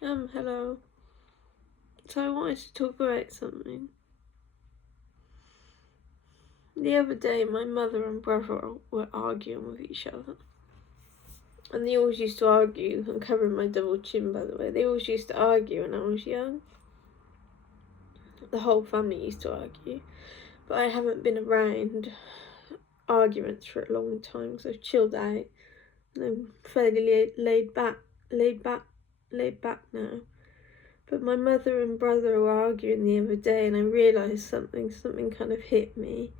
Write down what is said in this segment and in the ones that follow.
Hello. So I wanted to talk about something. The other day, my mother and brother were arguing with each other. And they always used to argue. I'm covering my double chin, by the way. They always used to argue when I was young. The whole family used to argue. But I haven't been around arguments for a long time because I've chilled out. And I'm fairly laid back now. But my mother and brother were arguing the other day, and I realised something kind of hit me.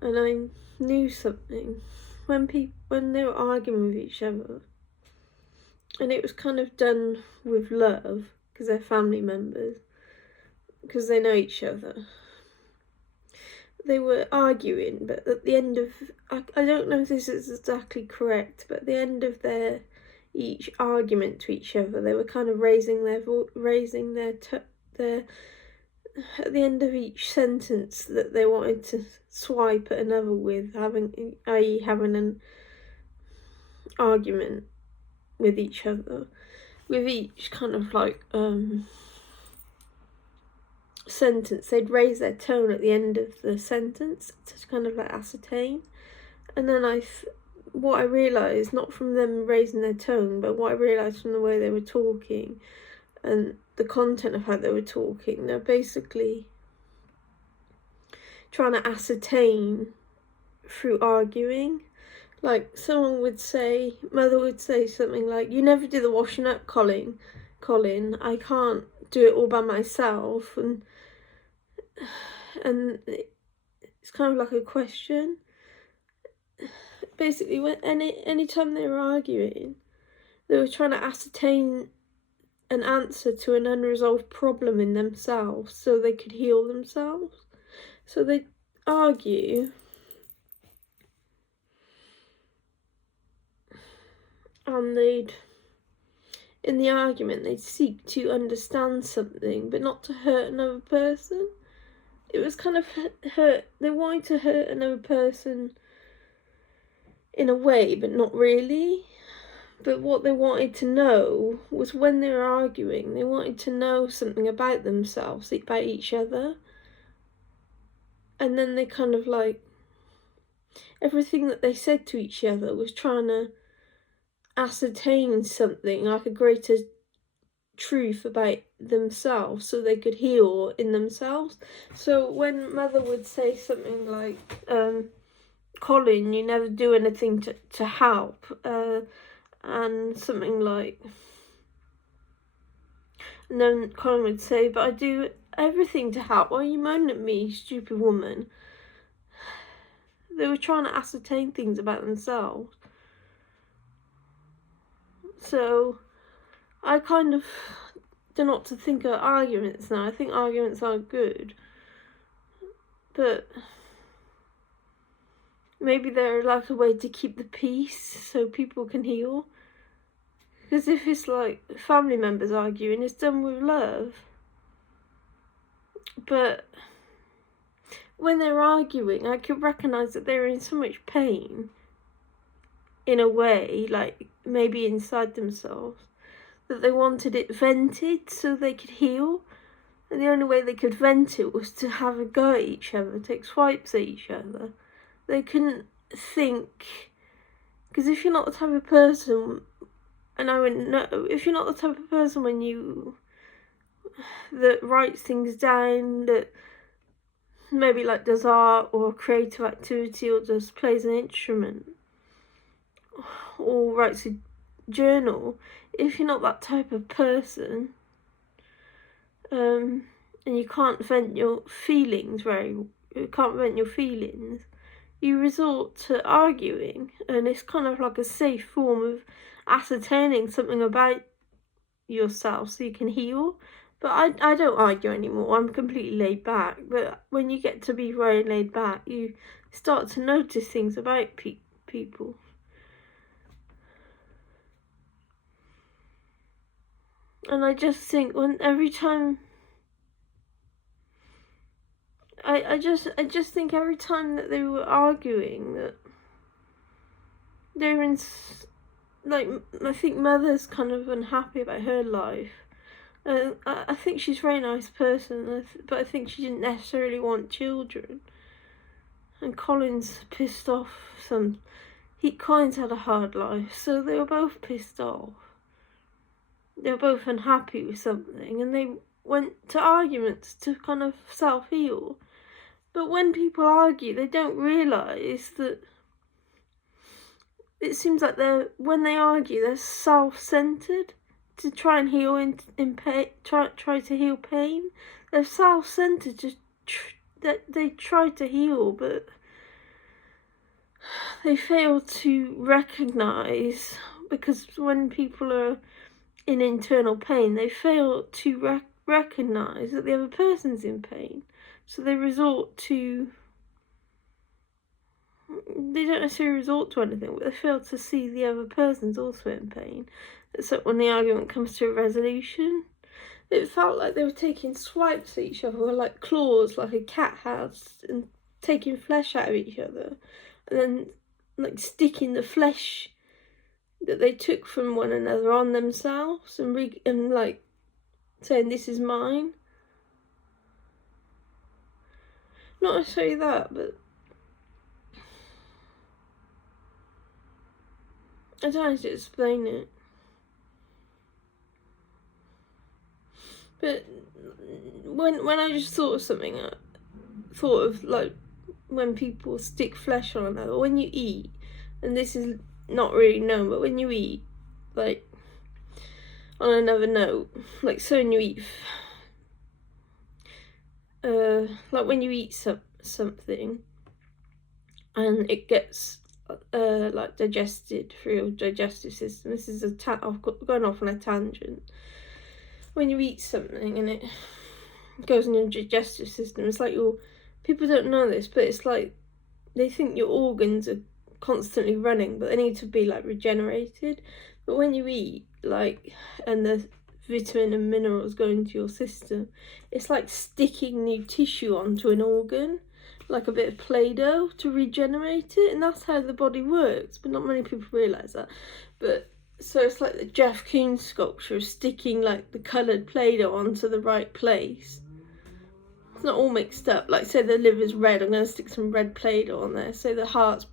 And I knew something when they were arguing with each other, and it was kind of done with love because they're family members, because they know each other. They were arguing, but at the end of I don't know if this is exactly correct, but at the end of each argument to each other, they were kind of raising their at the end of each sentence that they wanted to swipe at another with, i.e. having an argument with each other, with each kind of sentence, they'd raise their tone at the end of the sentence to kind of ascertain. And then what I realised, not from them raising their tone, but what I realised from the way they were talking and the content of how they were talking, they're basically trying to ascertain through arguing. Like mother would say something like, "You never do the washing up, Colin. I can't do it all by myself." And it's kind of like a question. Basically, when any time they were arguing, they were trying to ascertain an answer to an unresolved problem in themselves so they could heal themselves. So they'd argue, and in the argument, they'd seek to understand something, but not to hurt another person. It was kind of they wanted to hurt another person in a way, but not really. But what they wanted to know was, when they were arguing, they wanted to know something about themselves, about each other. And then they kind of everything that they said to each other was trying to ascertain something, like a greater truth about themselves so they could heal in themselves. So when mother would say something like, "Colin, you never do anything to help," and something like, and then Colin would say, "But I do everything to help. Why are you moaning at me, stupid woman?" They were trying to ascertain things about themselves. So I kind of don't know what to think of arguments now. I think arguments are good, but maybe they're like a way to keep the peace so people can heal. Because if it's like family members arguing, it's done with love. But when they're arguing, I could recognise that they're in so much pain, in a way, like maybe inside themselves, that they wanted it vented so they could heal. And the only way they could vent it was to have a go at each other, take swipes at each other. They couldn't think, because if you're not the type of person, and I wouldn't know, if you're not the type of person that writes things down, that maybe does art or creative activity, or just plays an instrument, or writes a journal, if you're not that type of person, and you can't vent your feelings you resort to arguing, and it's kind of like a safe form of ascertaining something about yourself so you can heal. But I don't argue anymore. I'm completely laid back. But when you get to be very laid back, you start to notice things about people. And I just think every time I just think every time that they were arguing, that they're in like, I think Mother's kind of unhappy about her life. I think she's a very nice person, but I think she didn't necessarily want children. And Colin's pissed off Colin's had a hard life, so they were both pissed off. They were both unhappy with something, and they went to arguments to kind of self-heal. But when people argue, they don't realise that it seems like when they argue, they're self-centred to try and heal in pain. Try to heal pain. They're self-centred. They try to heal, but they fail to recognise, because when people are in internal pain, they fail to recognise that the other person's in pain. So they don't necessarily resort to anything, but they fail to see the other person's also in pain. Except when the argument comes to a resolution. It felt like they were taking swipes at each other, like claws, like a cat has, and taking flesh out of each other, and then like sticking the flesh that they took from one another on themselves, and like saying, "This is mine." Not necessarily that, but I don't know how to explain it. But when I just thought of something, I thought of like when people stick flesh on another. When you eat, and this is not really known, but when you eat, like, on another note, like, so when you eat, like when you eat something, and it gets, like, digested through your digestive system. This is I've gone off on a tangent. When you eat something and it goes in your digestive system, it's like people don't know this, but it's like they think your organs are constantly running, but they need to be like regenerated. But when you eat, like, and the vitamin and minerals go into your system, it's like sticking new tissue onto an organ, like a bit of Play-Doh to regenerate it, and that's how the body works, but not many people realise that. But so it's like the Jeff Koons sculpture, sticking like the coloured Play-Doh onto the right place. It's not all mixed up. Like, say the liver's red, I'm going to stick some red Play-Doh on there. Say the heart's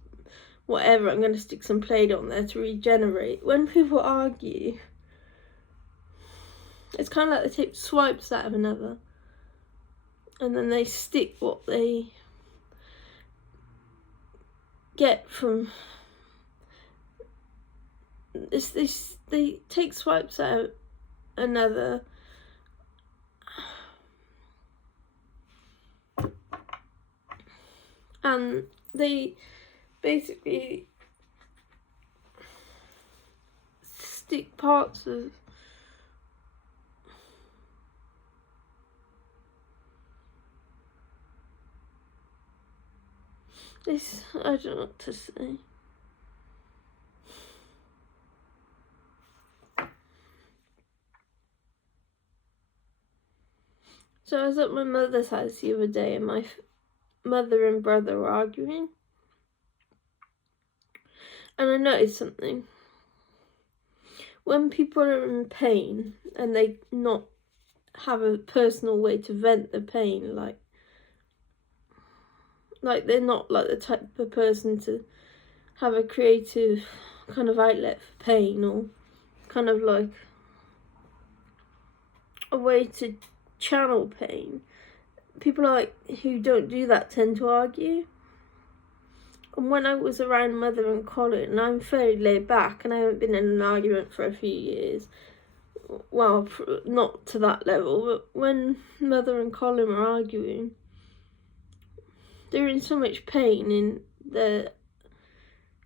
whatever, I'm going to stick some Play-Doh on there to regenerate. When people argue, it's kind of like they take swipes out of another, and then they stick what they get from this. They take swipes out another, and they basically stick parts of this. I don't know what to say. So I was at my mother's house the other day, and my mother and brother were arguing, and I noticed something. When people are in pain and they not have a personal way to vent the pain, like they're not like the type of person to have a creative kind of outlet for pain, or kind of like a way to channel pain. People like who don't do that tend to argue. And when I was around Mother and Colin, and I'm fairly laid back, and I haven't been in an argument for a few years, well, not to that level, but when Mother and Colin were arguing, they were in so much pain in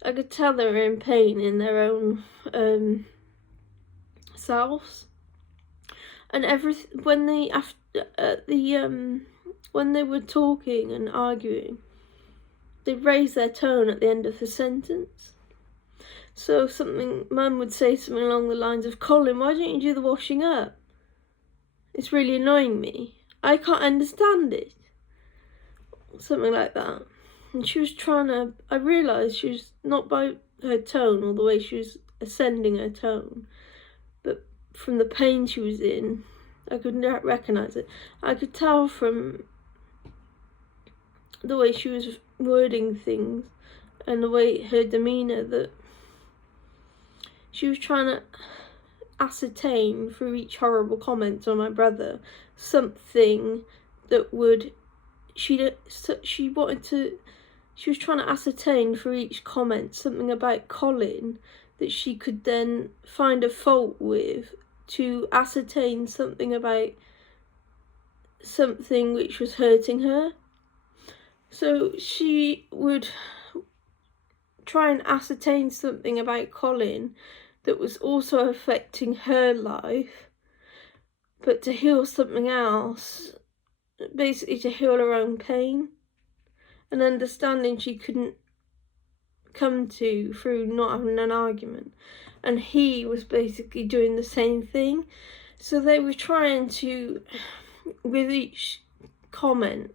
I could tell they were in pain in their own selves. And when they were talking and arguing, they raised their tone at the end of the sentence. So Mum would say something along the lines of, "Colin, why don't you do the washing up? It's really annoying me. I can't understand it." Something like that. And she was I realised she was, not by her tone or the way she was ascending her tone, but from the pain she was in, I could not recognise it. I could tell from the way she was wording things and the way her demeanour that she was trying to ascertain through each horrible comment on my brother something that would she was trying to ascertain through each comment something about Colin that she could then find a fault with, to ascertain something about something which was hurting her. So she would try and ascertain something about Colin that was also affecting her life, but to heal something else, basically to heal her own pain, an understanding she couldn't come to through not having an argument. And he was basically doing the same thing. So they were trying to, with each comment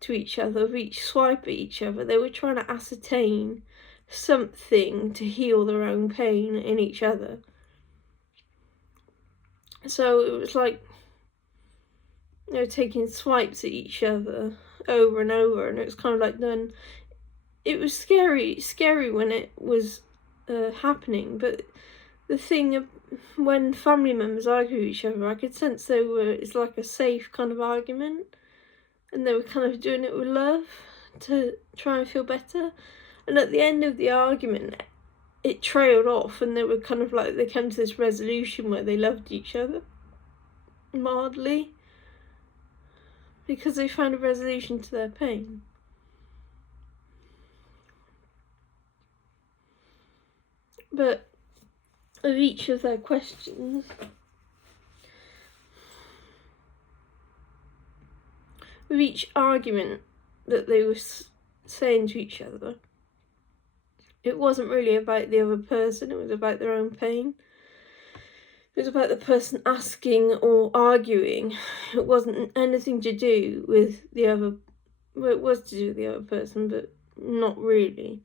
to each other, with each swipe at each other, they were trying to ascertain something to heal their own pain in each other. So it was like they were taking swipes at each other over and over, and it was kind of like then it was scary when it was happening. But the thing of when family members argue with each other, I could sense it's like a safe kind of argument, and they were kind of doing it with love to try and feel better. And at the end of the argument, it trailed off, and they were kind of like, they came to this resolution where they loved each other mildly because they found a resolution to their pain. But of each of their questions, with each argument that they were saying to each other, it wasn't really about the other person, it was about their own pain. It was about the person asking or arguing. It wasn't anything to do with the other, well, it was to do with the other person, but not really.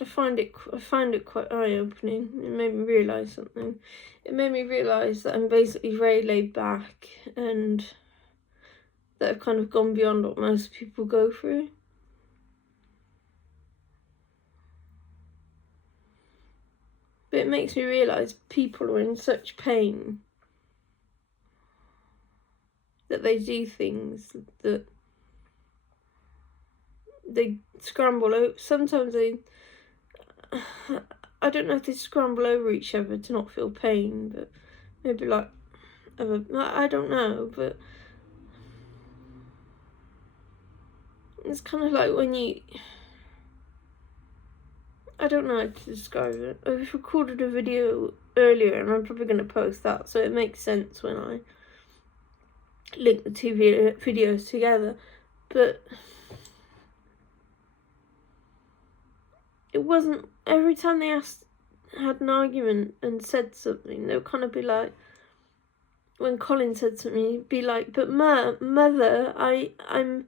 I find it quite eye-opening. It made me realise something. It made me realise that I'm basically very laid back and that I've kind of gone beyond what most people go through. But it makes me realise people are in such pain that they do things that they scramble over. Sometimes I don't know if they scramble over each other to not feel pain, but maybe like, I don't know, but it's kind of like when you, I don't know how to describe it. I've recorded a video earlier and I'm probably going to post that, so it makes sense when I link the two videos together. But it wasn't, every time they had an argument and said something, they would kind of be like, when Colin said something, he'd be like, but mother, I'm,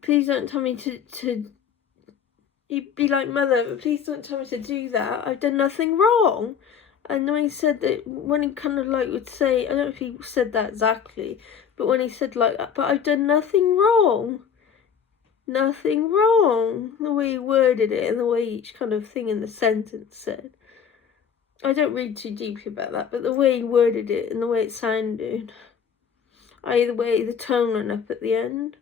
please don't tell me to, he'd be like, mother, please don't tell me to do that, I've done nothing wrong. And when he said that, when he kind of like would say, I don't know if he said that exactly, but when he said like, but I've done nothing wrong, the way he worded it and the way each kind of thing in the sentence said. I don't read too deeply about that, but the way he worded it and the way it sounded, the way the tone went up at the end,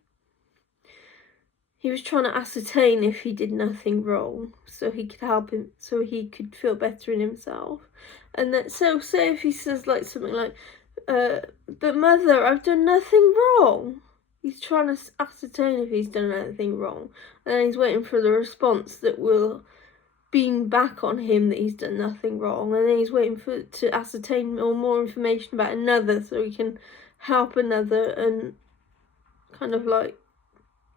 he was trying to ascertain if he did nothing wrong, so he could help him, so he could feel better in himself. And that, so say if he says like something like, but mother, I've done nothing wrong. He's trying to ascertain if he's done anything wrong, and then he's waiting for the response that will beam back on him that he's done nothing wrong, and then he's waiting to ascertain more information about another so he can help another and kind of like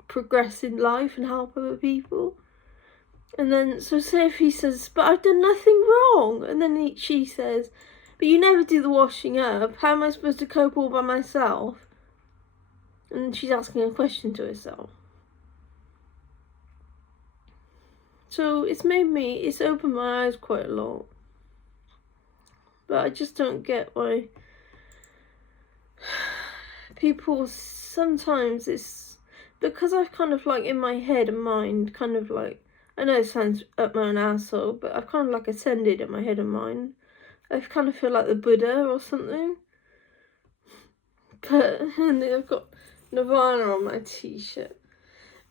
progress in life and help other people. And then, so say if he says, but I've done nothing wrong, and then she says, but you never do the washing up, how am I supposed to cope all by myself? And she's asking a question to herself. So it's opened my eyes quite a lot. But I just don't get why people sometimes, it's because I've kind of like in my head and mind kind of like, I know it sounds up my own asshole, but I've kind of like ascended in my head and mind. I kind of feel like the Buddha or something. But and I've got Nirvana on my t-shirt,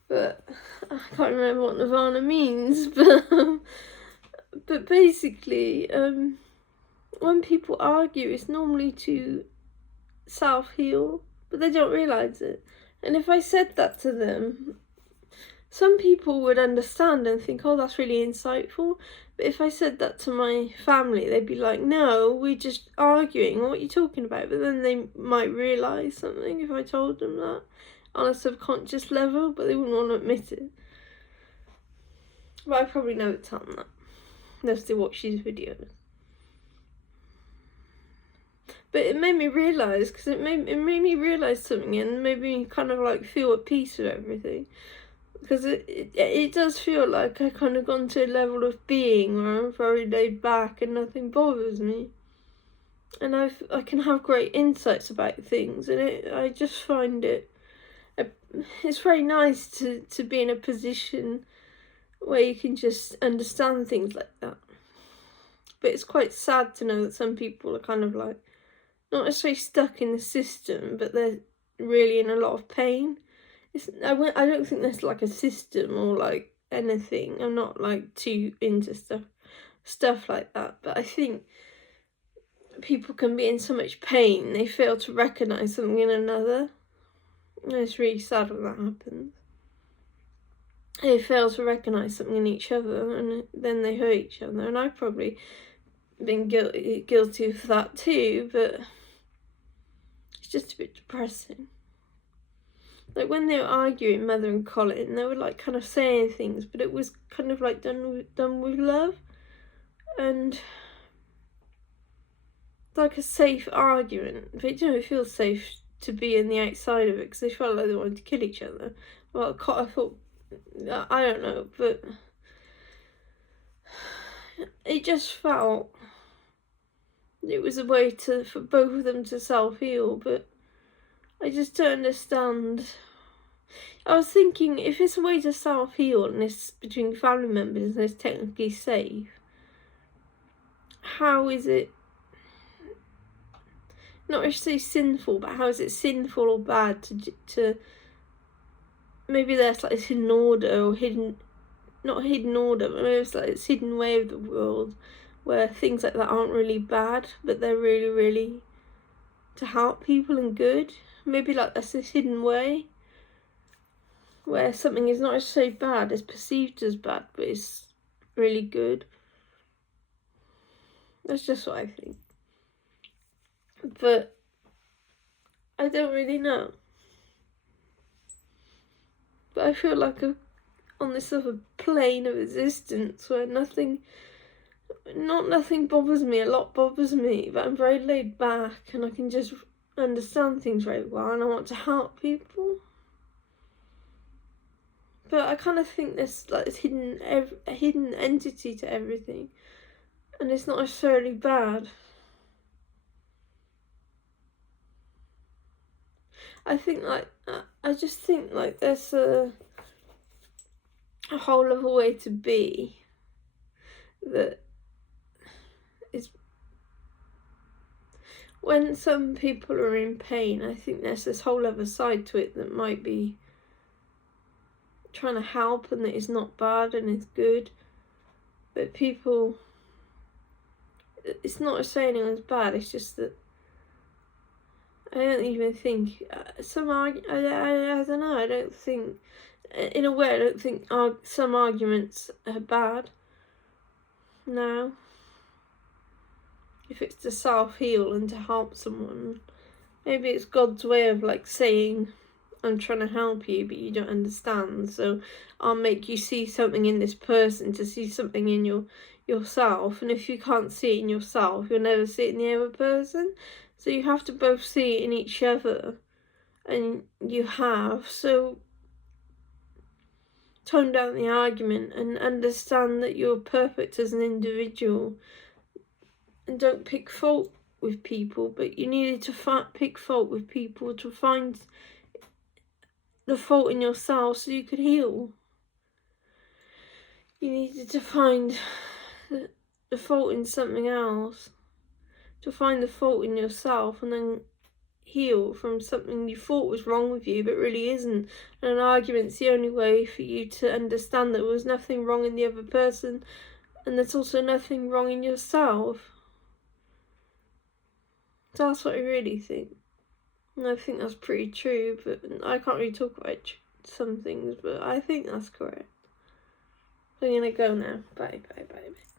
but I can't remember what Nirvana means. But basically, when people argue, it's normally to self-heal, but they don't realise it. And if I said that to them, some people would understand and think, oh, that's really insightful. But if I said that to my family, they'd be like, no, we're just arguing, what are you talking about? But then they might realise something if I told them that on a subconscious level, but they wouldn't want to admit it. But I probably never tell them that, unless they watch these videos. But it made me realise, because it made me realise something, and made me kind of like feel at peace with everything. Because it does feel like I kind of gone to a level of being where I'm very laid back and nothing bothers me. And I can have great insights about things, and I just find it's very nice to be in a position where you can just understand things like that. But it's quite sad to know that some people are kind of like, not necessarily stuck in the system, but they're really in a lot of pain. I don't think there's like a system or like anything. I'm not like too into stuff like that, but I think people can be in so much pain they fail to recognise something in another, and it's really sad when that happens. They fail to recognise something in each other, and then they hurt each other. And I've probably been guilty of that too, but it's just a bit depressing. Like when they were arguing, Mother and Colin, they were like kind of saying things, but it was kind of like done with love, and like a safe argument. But it didn't feel safe to be in the outside of it, because they felt like they wanted to kill each other. Well, I thought, I don't know, but it just felt it was a way for both of them to self-heal, but I just don't understand. I was thinking, if it's a way to self-heal and it's between family members and it's technically safe, how is it, not necessarily sinful, but how is it sinful or bad to maybe there's like this hidden order or not hidden order, but maybe it's like this hidden way of the world where things like that aren't really bad, but they're really, really to help people and good. Maybe like that's this hidden way where something is not necessarily bad, it's perceived as bad, but it's really good. That's just what I think. But I don't really know. But I feel like I'm on this other plane of existence where nothing bothers me, a lot bothers me, but I'm very laid back and I can just understand things very well, and I want to help people. But I kind of think there's like this a hidden entity to everything, and it's not necessarily bad. I just think like there's a whole other way to be that is, when some people are in pain, I think there's this whole other side to it that might be trying to help, and that is not bad and it's good. But people, it's not saying anyone's bad, it's just that I don't even think I don't know, I don't think, in a way I don't think some arguments are bad. No, if it's to self-heal and to help someone, maybe it's God's way of like saying, I'm trying to help you, but you don't understand, so I'll make you see something in this person to see something in yourself. And if you can't see it in yourself, you'll never see it in the other person. So you have to both see it in each other, and you have. So tone down the argument and understand that you're perfect as an individual, and don't pick fault with people, but you needed to pick fault with people to find the fault in yourself so you could heal. You needed to find the fault in something else, to find the fault in yourself, and then heal from something you thought was wrong with you but really isn't. And an argument's the only way for you to understand that there was nothing wrong in the other person, and there's also nothing wrong in yourself. So that's what I really think. And I think that's pretty true, but I can't really talk about some things, but I think that's correct. So I'm gonna go now. Bye, bye, bye.